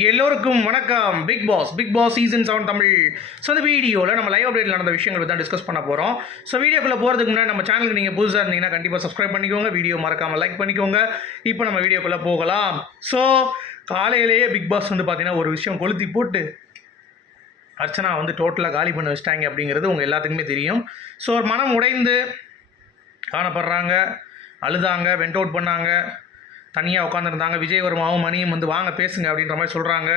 எல்லோருக்கும் வணக்கம். Bigg Boss Bigg Boss season seven Tamil. So இந்த வீடியோவில் நம்ம லைவ் அப்டேட் நடந்த விஷயங்கள் தான் டிஸ்கஸ் பண்ண போகிறோம் ஸோ வீடியோக்குள்ளே போகிறதுக்கு முன்னாடி நம்ம சேனலுக்கு நீங்கள் புதுசாக இருந்தீங்கன்னா கண்டிப்பாக சப்ஸ்கிரைப் பண்ணிக்கோங்க. வீடியோ மறக்காமல் லைக் பண்ணிக்கோங்க. இப்போ நம்ம வீடியோக்குள்ளே போகலாம். ஸோ காலையிலேயே பிக் பாஸ் வந்து பார்த்தீங்கன்னா ஒரு விஷயம் கொளுத்தி போட்டு அர்ச்சனா வந்து டோட்டலாக காலி பண்ண வச்சிட்டாங்க அப்படிங்கிறது உங்கள் எல்லாத்துக்குமே தெரியும். ஸோ ஒரு மனம் உடைந்து காணப்படுறாங்க அழுதாங்க வெண்ட் அவுட் பண்ணாங்க. தனியாக உட்காந்துருந்தாங்க விஜயவர்மாவும் மணியும் வந்து வாங்க பேசுங்க அப்படின்ற மாதிரி சொல்கிறாங்க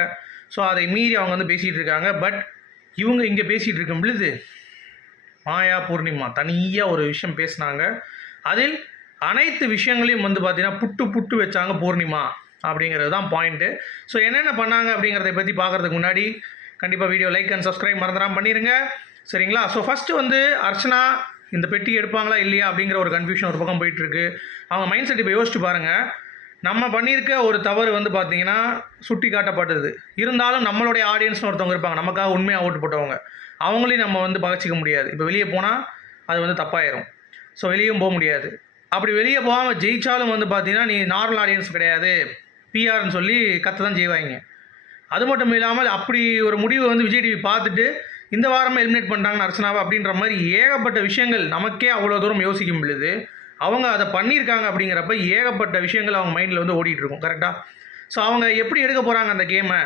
ஸோ அதை மீறி அவங்க வந்து பேசிகிட்டு இருக்காங்க. பட் இவங்க இங்கே பேசிகிட்டு இருக்கும் பொழுது மாயா பூர்ணிமா தனியாக ஒரு விஷயம் பேசினாங்க. அதில் அனைத்து விஷயங்களையும் வந்து பார்த்திங்கன்னா புட்டு புட்டு வச்சாங்க பூர்ணிமா அப்படிங்கிறது தான் பாயிண்ட்டு ஸோ என்னென்ன பண்ணாங்க அப்படிங்கிறத பற்றி பார்க்குறதுக்கு முன்னாடி கண்டிப்பாக வீடியோ லைக் அண்ட் சப்ஸ்கிரைப் மறந்துடாமல் பண்ணிடுங்க சரிங்களா? ஸோ ஃபஸ்ட்டு வந்து அர்ச்சனா இந்த பெட்டி எடுப்பாங்களா இல்லையா? அப்படிங்கிற ஒரு கன்ஃபியூஷன் ஒரு பக்கம் போயிட்டுருக்கு அவங்க மைண்ட் செட் இப்போ யோசிச்சு பாருங்கள் நம்ம பண்ணியிருக்க ஒரு தவறு வந்து பார்த்தீங்கன்னா சுட்டி காட்டப்பட்டது. இருந்தாலும் நம்மளுடைய ஆடியன்ஸ்னு ஒருத்தவங்க இருப்பாங்க. நமக்காக உண்மையாக ஓட்டு போட்டவங்க. அவங்களையும் நம்ம வந்து பகச்சிக்க முடியாது. இப்போ வெளியே போனால் அது வந்து தப்பாயிரும். ஸோ வெளியும் போக முடியாது. அப்படி வெளியே போகாமல் ஜெயித்தாலும் வந்து பார்த்தீங்கன்னா நீ நார்மல் ஆடியன்ஸ் கிடையாது. பிஆர்னு சொல்லி கற்று தான் செய்வாங்க. அது மட்டும் இல்லாமல் அப்படி ஒரு முடிவை வந்து விஜய் டிவி பார்த்துட்டு இந்த வாரமாக எலிமினேட் பண்ணுறாங்கன்னு அர்ச்சனாவா அப்படின்ற மாதிரி ஏகப்பட்ட விஷயங்கள் நமக்கே அவ்வளோ தூரம் யோசிக்கும் பொழுது அவங்க அதை பண்ணியிருக்காங்க அப்படிங்கிறப்ப ஏகப்பட்ட விஷயங்கள் அவங்க மைண்டில் வந்து ஓடிட்டு இருக்கும் கரெக்டாக ஸோ அவங்க எப்படி எடுக்க போகிறாங்க அந்த கேமை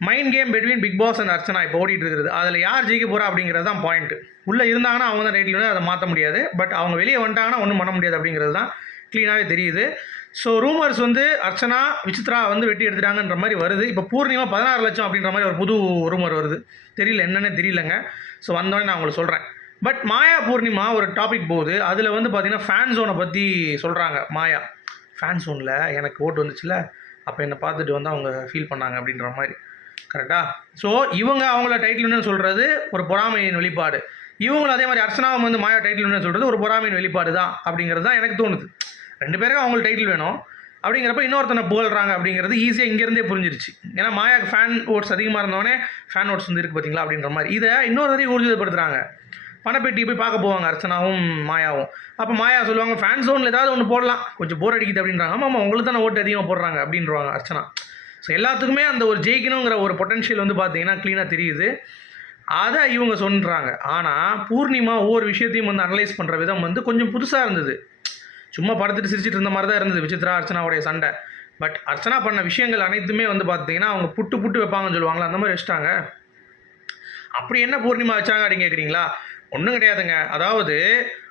mind game between Bigg Boss and Archana இப்போ ஓடிட்டு இருக்குது அதில் யார் ஜெயிக்க போகிறா அப்படிங்கிறது தான் பாயிண்ட் உள்ளே இருந்தாங்கன்னா அவங்க தான் ரைட்டில் வந்து அதை மாற்ற முடியாது. பட் அவங்க வெளியே வந்துட்டாங்கன்னா ஒன்றும் பண்ண முடியாது அப்படிங்கிறது தான் க்ளீனாகவே தெரியுது. ஸோ ரூமர்ஸ் வந்து அர்ச்சனா விசித்ரா வந்து வெட்டி எடுத்துட்டாங்கன்ற மாதிரி வருது. இப்போ பூர்ணிமா பதினாறு லட்சம் அப்படின்ற மாதிரி ஒரு புது ரூமர் வருது. தெரியல என்னென்னு தெரியலங்க. ஸோ வந்தோடனே நான் உங்களுக்கு சொல்கிறேன் பட் மாயா பூர்ணிமா ஒரு டாபிக் போகுது. அதில் வந்து பார்த்திங்கன்னா ஃபேன் ஜோனை பற்றி சொல்கிறாங்க மாயா ஃபேன் ஜோனில் எனக்கு ஓட்டு வந்துச்சுல அப்போ என்னை பார்த்துட்டு வந்து அவங்க ஃபீல் பண்ணாங்க அப்படின்ற மாதிரி. கரெக்டாக ஸோ இவங்க அவங்கள டைட்டில் சொல்கிறது ஒரு பொறாமையின் வெளிப்பாடு. இவங்களும் அதே மாதிரி அர்ச்சனாவும் வந்து மாயா டைட்டில் சொல்கிறது ஒரு பொறாமையின் வெளிப்பாடு தான் அப்படிங்கிறது தான் எனக்கு தோணுது. ரெண்டு பேருக்கும் அவங்களுக்கு டைட்டில் வேணும். அப்படிங்கிறப்ப இன்னொருத்தனை புகழ்கிறாங்க அப்படிங்கிறது ஈஸியாக இங்கேருந்தே புரிஞ்சிருச்சு. ஏன்னா மாயாக்கு ஃபேன் ஓட்ஸ் அதிகமாக இருந்தோடனே ஃபேன் ஓட்ஸ் வந்து இருக்குது பார்த்தீங்களா அப்படின்ற மாதிரி. இதை இன்னொரு தடவை ஊர்ஜிதப்படுத்துகிறாங்க பணப்பெட்டி போய் பார்க்க போவாங்க அர்ச்சனாவும் மாயாவும். அப்போ மாயா சொல்லுவாங்க ஃபேன் ஜோனில் ஏதாவது ஒன்று போடலாம். கொஞ்சம் போர் அடிக்குது அப்படின்றாங்க. ஆமாம் ஆமாம் உங்களுக்கு தானே ஓட்டு அதிகமாக போடுறாங்க அப்படின்றவாங்க அர்ச்சனா ஸோ எல்லாத்துக்குமே அந்த ஒரு ஜெயிக்கணுங்கிற ஒரு பொட்டன்ஷியல் வந்து பார்த்தீங்கன்னா க்ளீனாக தெரியுது. அதை இவங்க சொல்கிறாங்க ஆனால் பூர்ணிமா ஒவ்வொரு விஷயத்தையும் வந்து அனலைஸ் பண்ணுற விதம் வந்து கொஞ்சம் புதுசாக இருந்தது. சும்மா படுத்துட்டு சிரிச்சிட்டு இருந்த மாதிரி தான் இருந்தது. விசித்ரா அர்ச்சனாவுடைய சண்டை. பட் அர்ச்சனா பண்ண விஷயங்கள் அனைத்துமே வந்து பார்த்தீங்கன்னா அவங்க புட்டு புட்டு வைப்பாங்கன்னு சொல்லுவாங்களா அந்த மாதிரி வச்சுட்டாங்க. அப்படி என்ன பூர்ணிமா வச்சாங்க அப்படின்னு கேட்குறீங்களா ஒன்றும் கிடையாதுங்க. அதாவது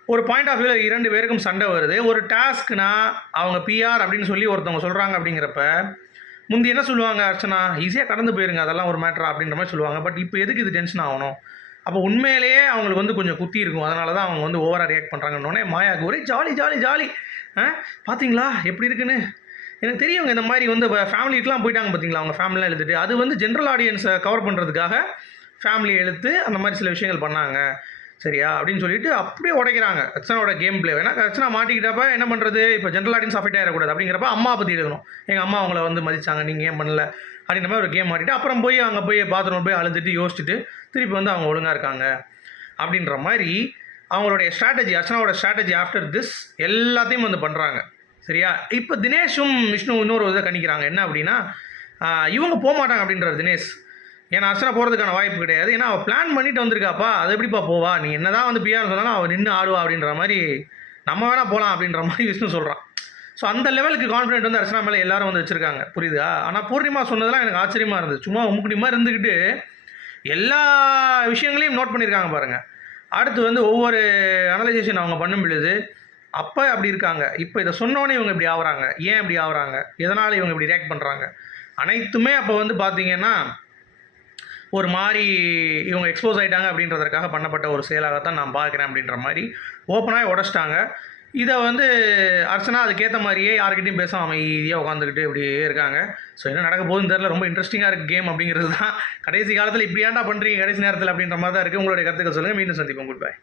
ஒரு பாயிண்ட் ஆஃப் வியூவில் இரண்டு பேருக்கும் சண்டை வருது. ஒரு டாஸ்க்னா அவங்க பிஆர் அப்படின்னு சொல்லி ஒருத்தவங்க சொல்கிறாங்க அப்படிங்கிறப்ப முந்தி என்ன சொல்லுவாங்க அர்ச்சனா? ஈஸியாக கடந்து போயிருங்க அதெல்லாம் ஒரு மேட்ரா அப்படின்ற மாதிரி சொல்லுவாங்க. பட் இப்போ எதுக்கு இது டென்ஷன் ஆகணும்? அப்போ உண்மையிலேயே அவங்களுக்கு வந்து கொஞ்சம் குத்தி இருக்கும். அதனால தான் அவங்க வந்து ஓவராக ரியாக்ட் பண்ணுறாங்கன்னொடனே மாயாவுக்கு ஒரே ஜாலி ஜாலி ஜாலி ஆ? பார்த்தீங்களா எப்படி இருக்குன்னு? எனக்கு தெரியும் இந்த மாதிரி வந்து ஃபேமிலிக்கெலாம் போயிட்டாங்க பார்த்தீங்களா அவங்க ஃபேமிலிலாம் எழுதிட்டு. அது வந்து ஜென்ரல் ஆடியன்ஸை கவர் பண்ணுறதுக்காக ஃபேமிலியை எழுத்து அந்த மாதிரி சில விஷயங்கள் பண்ணாங்க. சரியா? அப்படின்னு சொல்லிட்டு அப்படியே உடைக்கிறாங்க. அர்ச்சனாவோட கேம் பிளே ஏன்னா ரச்சனா மாட்டிக்கிட்டப்ப என்ன பண்ணுறது இப்போ ஜென்ரல் ஆடியன்ஸ் அஃபெக்ட் ஆகிடக்கூடாது அப்படிங்கிறப்ப அம்மா பற்றி எழுதணும் எங்கள் அம்மா அவங்கள வந்து மதித்தாங்க நீங்கள் ஏன் பண்ணல? அப்படின்ற மாதிரி ஒரு கேம் மாட்டிட்டு அப்புறம் போய் அங்கே போய் பாத்ரூம் போய் அழுதுட்டு யோசிச்சுட்டு திருப்பி வந்து அவங்க ஒழுங்காக இருக்காங்க. அப்படின்ற மாதிரி அவங்களுடைய ஸ்ட்ராட்டஜி அர்ச்சனாவோட ஸ்ட்ராட்டஜி ஆஃப்டர் திஸ் எல்லாத்தையும் வந்து பண்ணுறாங்க சரியா? இப்போ தினேஷும் விஷ்ணு இன்னொரு இதை கணிக்கிறாங்க. என்ன அப்படின்னா இவங்க போக மாட்டாங்க அப்படின்றார் தினேஷ். ஏன்னா அர்ச்சனா போகிறதுக்கான வாய்ப்பு கிடையாது. ஏன்னா அவள் பிளான் பண்ணிட்டு வந்திருக்காப்பா. அது எப்படிப்பா போவா? நீ என்ன தான் வந்து பிஆர் சொன்னாலும் அவள் நின்று ஆடுவா அப்படின்ற மாதிரி நம்ம வேணால் போகலாம் அப்படின்ற மாதிரி விஷ்ணு சொல்கிறான் ஸோ அந்த லெவலுக்கு கான்ஃபிடென்ட் வந்து அர்ச்சனா மேலே எல்லாரும் வந்து வச்சுருக்காங்க. புரியுதா? ஆனால் பூர்ணிமா சொன்னதெல்லாம் எனக்கு ஆச்சரியமாக இருந்தது. சும்மா உமுக்குடிமா இருந்துக்கிட்டு எல்லா விஷயங்களையும் நோட் பண்ணியிருக்காங்க பாருங்கள் அடுத்து வந்து ஒவ்வொரு அனலைசேஷன் அவங்க பண்ணும் பொழுது அப்போ அப்படி இருக்காங்க. இப்போ இதை சொன்னோன்னே இவங்க இப்படி ஆகுறாங்க ஏன் இப்படி ஆகுறாங்க எதனால் இவங்க இப்படி ரியாக்ட் பண்ணுறாங்க அனைத்துமே அப்போ வந்து பார்த்தீங்கன்னா ஒரு மாதிரி இவங்க எக்ஸ்போஸ் ஆகிட்டாங்க அப்படின்றதற்காக பண்ணப்பட்ட ஒரு செயலாகத்தான் நான் பார்க்குறேன் அப்படின்ற மாதிரி ஓப்பனாக உடச்சிட்டாங்க. இதை வந்து அர்ச்சனா அதுக்கேற்ற மாதிரியே யார்கிட்டையும் பேசாம அமைதியாக உட்காந்துக்கிட்டு இப்படியே இருக்காங்க. ஸோ என்ன நடக்க போகுதுன்னு தெரில ரொம்ப இன்ட்ரெஸ்டிங்காக இருக்குது கேம் அப்படிங்கிறது தான். கடைசி காலத்தில் இப்படியாண்டா பண்ணுறீங்க கடைசி நேரத்தில் அப்படின்ற மாதிரி தான் இருக்குது உங்களுடைய கருத்துக்கள் சொல்லுங்கள் மீண்டும் சந்திப்போம். Good bye